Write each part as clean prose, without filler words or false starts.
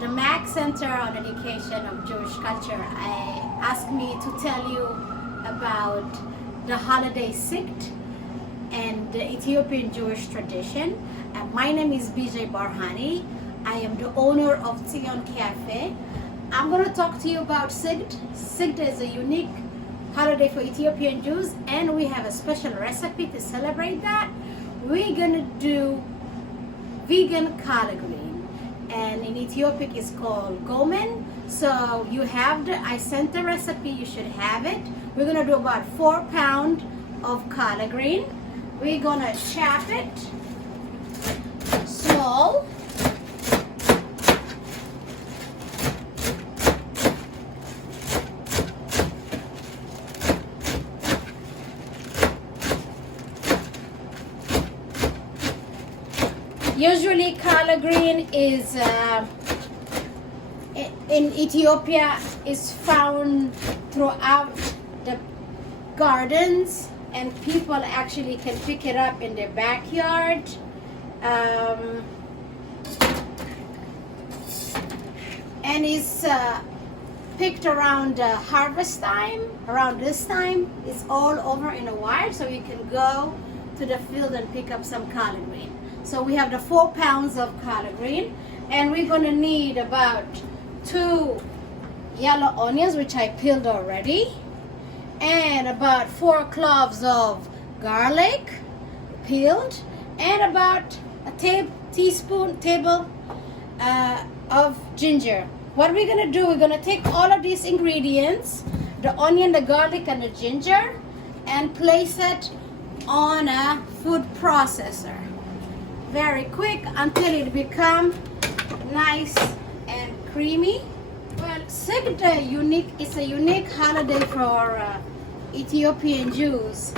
the MAC Center on Education of Jewish Culture asked me to tell you about the holiday Sigd and the Ethiopian Jewish tradition. My name is BJ Barhani. I am the owner of Zion Cafe. I'm going to talk to you about Sigd. Sigd is a unique holiday for Ethiopian Jews, and we have a special recipe to celebrate that. We're going to do vegan collard green, and in Ethiopic it's called gomen. So you have I sent the recipe, you should have it. We're going to do about 4 pounds of collard green. We're going to chop it small. Usually collard green is in Ethiopia is found throughout the gardens, and people actually can pick it up in their backyard. And it's picked around harvest time. Around this time, it's all over in a while, so you can go to the field and pick up some collard green. So we have the 4 pounds of collard green, and we're going to need about 2 yellow onions, which I peeled already, and about 4 cloves of garlic peeled, and about a teaspoon of ginger. What we're going to do, we're going to take all of these ingredients, the onion, the garlic, and the ginger, and place it on a food processor very quick until it become nice and creamy. Well, Sigd is a unique holiday for Ethiopian Jews.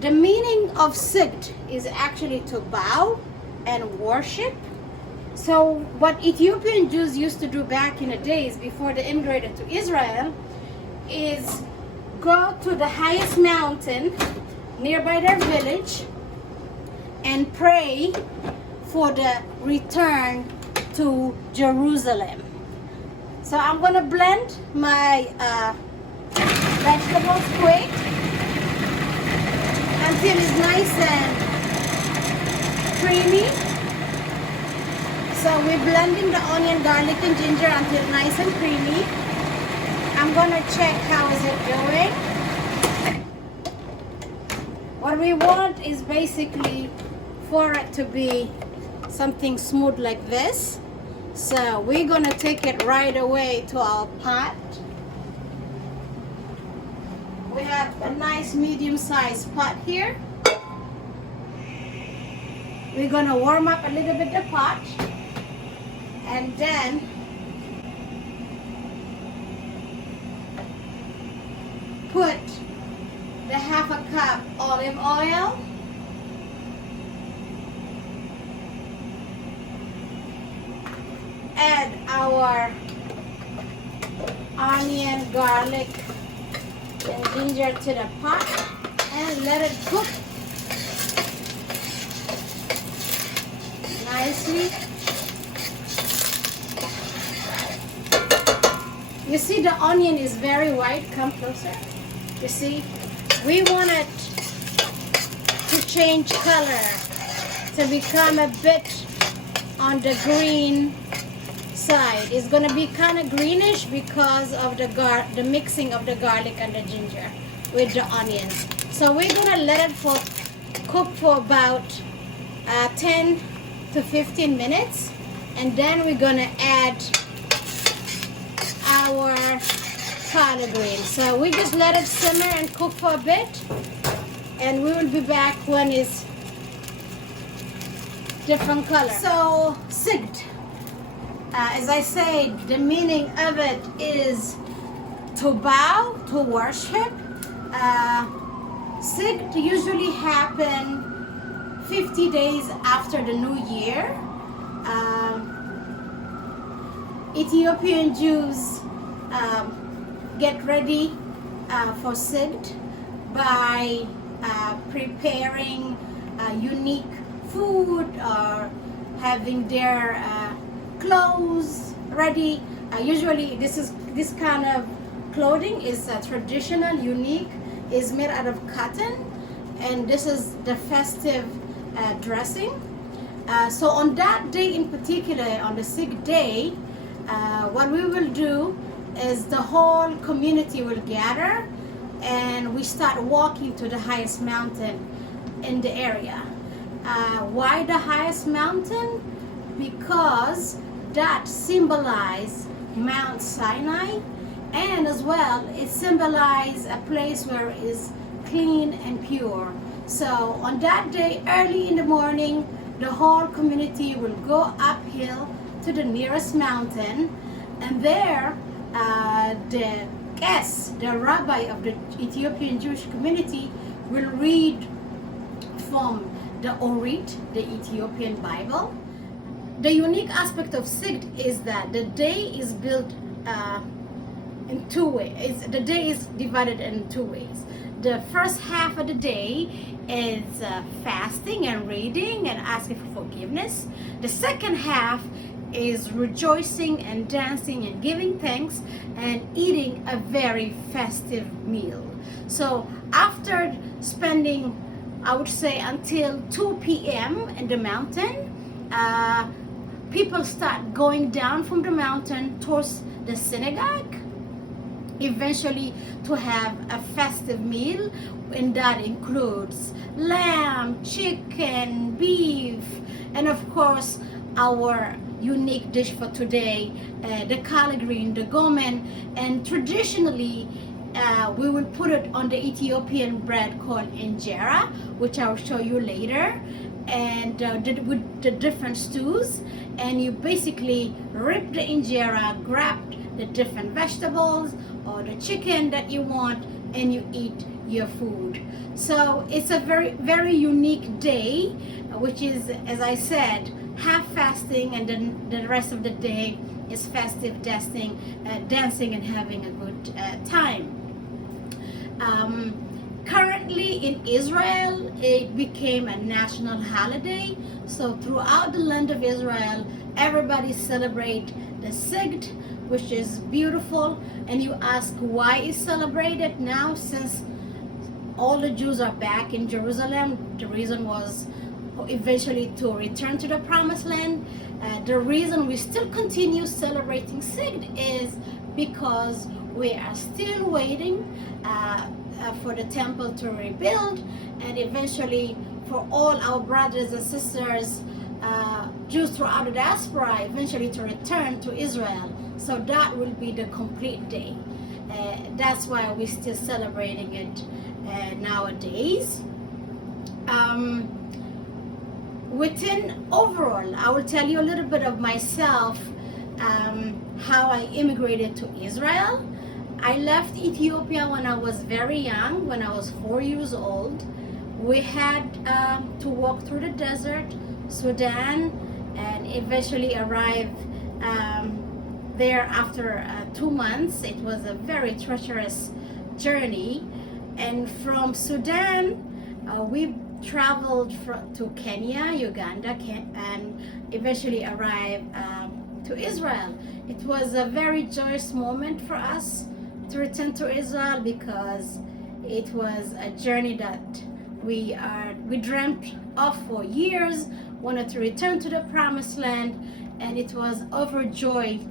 The meaning of Sigd is actually to bow and worship. So what Ethiopian Jews used to do back in the days before they immigrated to Israel is go to the highest mountain nearby their village and pray for the return to Jerusalem. So I'm going to blend my vegetables quick until it's nice and creamy. So we're blending the onion, garlic, and ginger until nice and creamy. I'm going to check how is it doing. What we want is basically for it to be something smooth like this. So we're going to take it right away to our pot. We have a nice medium-sized pot here. We're going to warm up a little bit the pot, and then put the half a cup olive oil, add our onion, garlic, and ginger to the pot, and let it cook nicely. You see the onion is very white. Come closer. You see, we want it to change color, to become a bit on the green side. It's going to be kind of greenish because of the mixing of the garlic and the ginger with the onions. So we're going to let it cook for about 10 to 15 minutes, and then we're going to add our collard green. So we just let it simmer and cook for a bit, and we will be back when it's different color. So Sigd, as I said, the meaning of it is to bow, to worship. Sigd usually happen 50 days after the New Year. Ethiopian Jews get ready for Sigd by preparing unique food or having their clothes ready. Usually this kind of clothing is traditional, unique, is made out of cotton, and this is the festive dressing. So on that day in particular, on the Sigd day, what we will do is the whole community will gather and we start walking to the highest mountain in the area. Why the highest mountain? Because that symbolizes Mount Sinai, and as well it symbolizes a place where it is clean and pure. So on that day, early in the morning, the whole community will go uphill to the nearest mountain, and there the guest, the rabbi of the Ethiopian Jewish community, will read from the Orit, the Ethiopian Bible. The unique aspect of Sigd is that the day is built in two ways. The day is divided in two ways. The first half of the day is fasting and reading and asking for forgiveness. The second half is rejoicing and dancing and giving thanks and eating a very festive meal. So after spending, I would say, until 2 p.m. in the mountain, people start going down from the mountain towards the synagogue, eventually to have a festive meal, and that includes lamb, chicken, beef, and of course our unique dish for today, the collard green, the gomen. And traditionally we will put it on the Ethiopian bread called injera, which I'll show you later, and with the different stews. And you basically rip the injera, grab the different vegetables or the chicken that you want, and you eat your food. So it's a very, very unique day, which is, as I said, half fasting, and then the rest of the day is festive, dancing and having a good time. Currently in Israel, it became a national holiday. So throughout the land of Israel, everybody celebrate the Sigd, which is beautiful. And you ask why it's celebrated now, since all the Jews are back in Jerusalem. The reason was eventually to return to the promised land. The reason we still continue celebrating Sigd is because we are still waiting for the temple to rebuild, and eventually for all our brothers and sisters, Jews throughout the diaspora, eventually to return to Israel. So that will be the complete day. That's why we're still celebrating it nowadays. Within overall, I will tell you a little bit of myself, how I immigrated to Israel. I left Ethiopia when I was very young, when I was 4 years old. We had to walk through the desert, Sudan, and eventually arrive there after 2 months. It was a very treacherous journey. And from Sudan, we traveled to Kenya, Uganda, and eventually arrived to Israel. It was a very joyous moment for us to return to Israel, because it was a journey that we dreamt of for years, wanted to return to the promised land, and it was overjoyed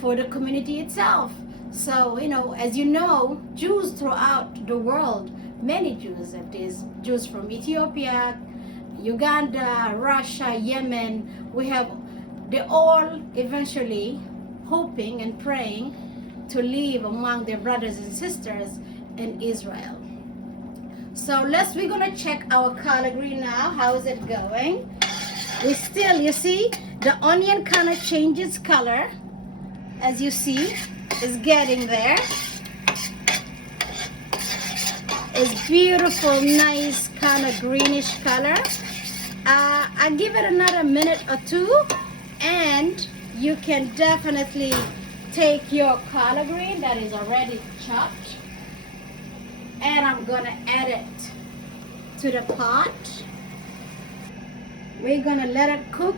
for the community itself. So, as you know, Jews throughout the world, many Jews, there's Jews from Ethiopia, Uganda, Russia, Yemen, they're all eventually hoping and praying to live among their brothers and sisters in Israel. So we're gonna check our collard green now. How is it going? You see, the onion kind of changes color, as you see, it's getting there. It's beautiful, nice kind of greenish color. I give it another minute or two, and you can definitely take your collard green that is already chopped, and I'm gonna add it to the pot. We're gonna let it cook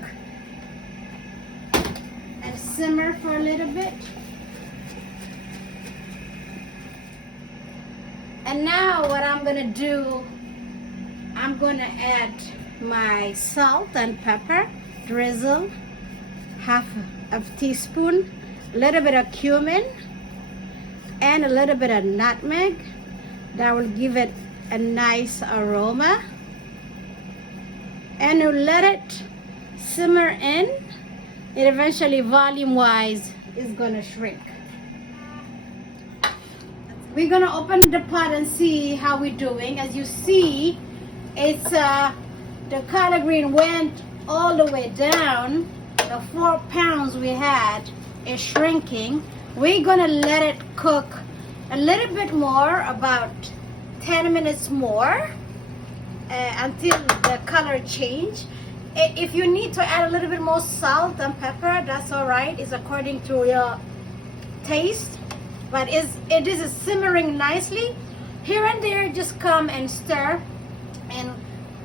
and simmer for a little bit. And now what I'm gonna do, I'm gonna add my salt and pepper, drizzle, half a teaspoon, a little bit of cumin, and a little bit of nutmeg. That will give it a nice aroma. And you let it simmer in. It eventually, volume-wise, is gonna shrink. We're gonna open the pot and see how we're doing. As you see, it's the collard green went all the way down. The 4 pounds we had is shrinking. We're gonna let it cook a little bit more, about 10 minutes more, until the color change. If you need to add a little bit more salt and pepper, that's all right. It's according to your taste. But it is simmering nicely. Here and there, just come and stir. And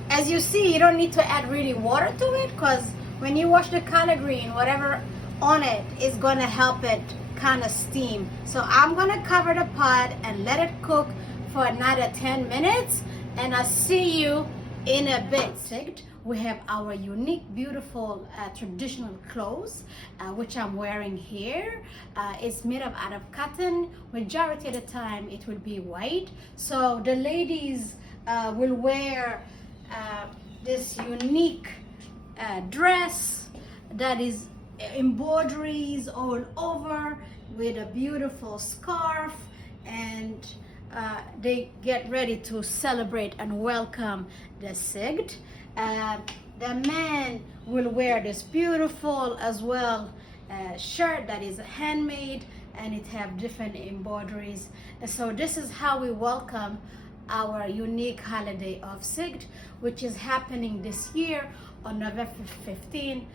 as you see, you don't need to add really water to it, because when you wash the collard green, whatever on it is gonna help it kind of steam. So I'm gonna cover the pot and let it cook for another 10 minutes, and I'll see you in a bit. Sigd, we have our unique, beautiful traditional clothes, which I'm wearing here. It's made up out of cotton. Majority of the time it will be white. So the ladies will wear this unique dress that is embroideries all over, with a beautiful scarf, and they get ready to celebrate and welcome the Sigd. The man will wear this beautiful as well shirt that is handmade, and it have different embroideries. And so this is how we welcome our unique holiday of Sigd, which is happening this year on November 15,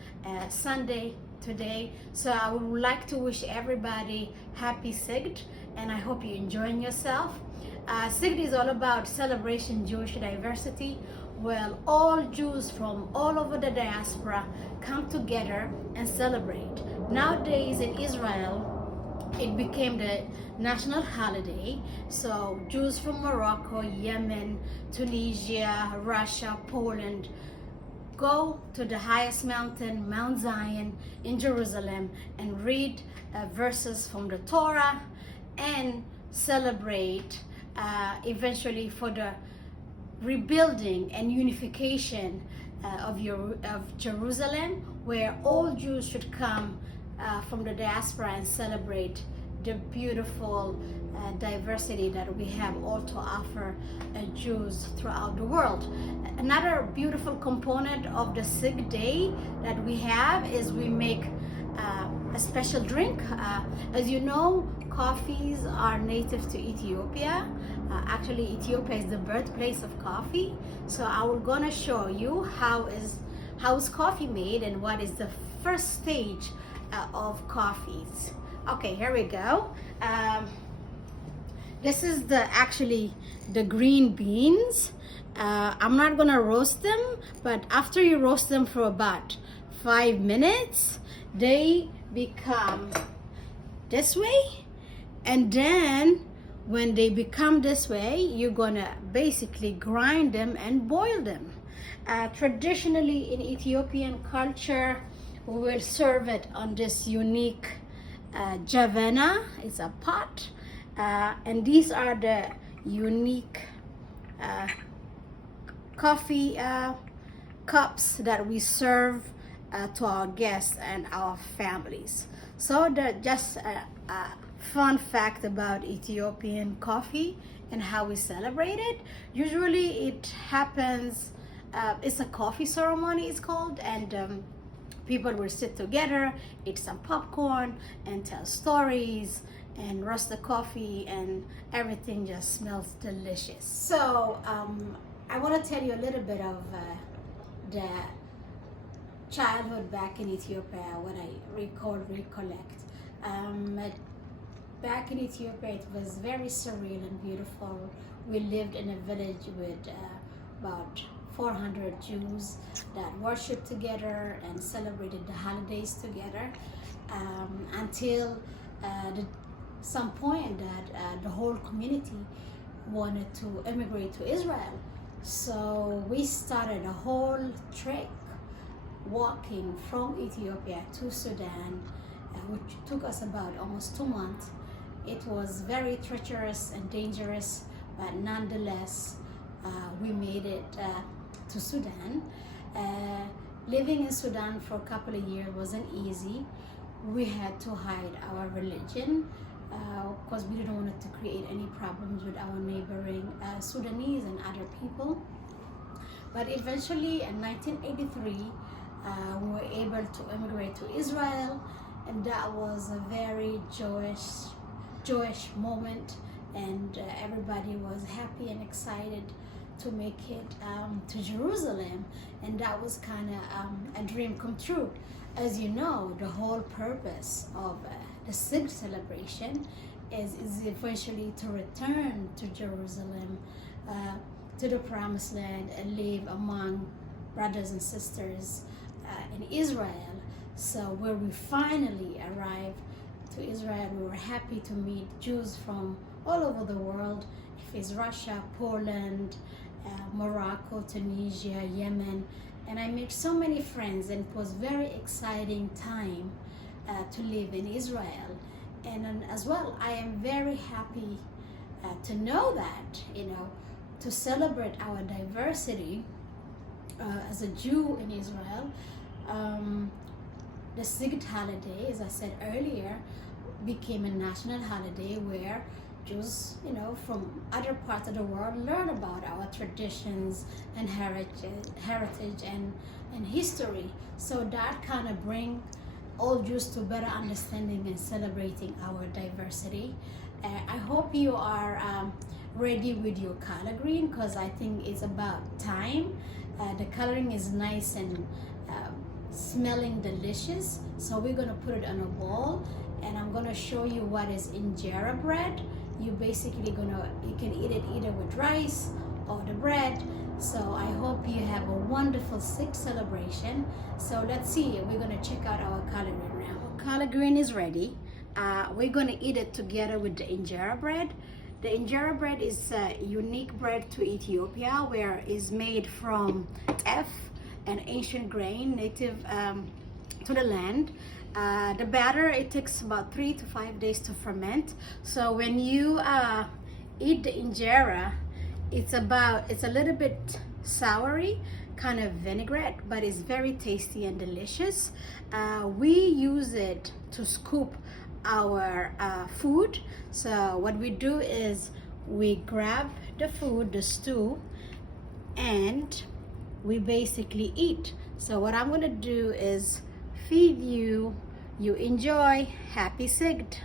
Sunday, today. So I would like to wish everybody happy Sigd, and I hope you're enjoying yourself. Sigd is all about celebration Jewish diversity. Well, all Jews from all over the diaspora come together and celebrate. Nowadays in Israel, it became the national holiday. So Jews from Morocco, Yemen, Tunisia, Russia, Poland, go to the highest mountain, Mount Zion in Jerusalem, and read verses from the Torah and celebrate eventually for the rebuilding and unification of Jerusalem, where all Jews should come from the diaspora and celebrate the beautiful diversity that we have all to offer Jews throughout the world. Another beautiful component of the Sigd Day that we have is we make a special drink. As you know, coffees are native to Ethiopia. Actually, Ethiopia is the birthplace of coffee. So I will gonna show you how is coffee made and what is the first stage of coffees. Okay, here we go. This is actually the green beans. I'm not gonna roast them, but after you roast them for about 5 minutes, they become this way. And then when they become this way, you're gonna basically grind them and boil them. Traditionally in Ethiopian culture, we will serve it on this unique javana. It's a pot, and these are the unique coffee cups that we serve to our guests and our families. So just a fun fact about Ethiopian coffee and how we celebrate it. Usually it happens, it's a coffee ceremony, it's called, and people will sit together, eat some popcorn, and tell stories, and roast the coffee, and everything just smells delicious. So I want to tell you a little bit of the childhood back in Ethiopia, what I recollect. Back in Ethiopia, it was very surreal and beautiful. We lived in a village with about 400 Jews that worshiped together and celebrated the holidays together. until some point that the whole community wanted to immigrate to Israel. So we started a whole trek walking from Ethiopia to Sudan, which took us about almost 2 months. It was very treacherous and dangerous, but nonetheless, we made it to Sudan. Living in Sudan for a couple of years wasn't easy. We had to hide our religion because we didn't want to create any problems with our neighboring Sudanese and other people. But eventually in 1983, we were able to immigrate to Israel, and that was a very joyous moment, and everybody was happy and excited to make it to Jerusalem, and that was kind of a dream come true. As you know, the whole purpose of the Sigd celebration is eventually to return to Jerusalem, to the Promised Land, and live among brothers and sisters in Israel. So where we finally arrived to Israel, we were happy to meet Jews from all over the world. If it's Russia, Poland, Morocco, Tunisia, Yemen, and I made so many friends, and it was very exciting time to live in Israel. And as well, I am very happy to know that, to celebrate our diversity as a Jew in Israel. The Sigd holiday, as I said earlier, became a national holiday where Jews, from other parts of the world learn about our traditions and heritage and history. So that kind of bring all Jews to better understanding and celebrating our diversity. I hope you are ready with your color green, because I think it's about time. The coloring is nice and smelling delicious. So we're gonna put it on a bowl, and I'm gonna show you what is injera bread. You basically you can eat it either with rice or the bread. So I hope you have a wonderful Sigd celebration. So let's see, we're gonna check out our collard green now. Collard green is ready. We're gonna eat it together with the injera bread. The injera bread is a unique bread to Ethiopia, where it's made from teff, an ancient grain native to the land. The batter, it takes about 3 to 5 days to ferment. So when you eat the injera, it's a little bit soury, kind of vinaigrette, but it's very tasty and delicious. We use it to scoop our food. So what we do is we grab the food, the stew, and we basically eat. So what I'm gonna do is feed you. You enjoy. Happy Sigd.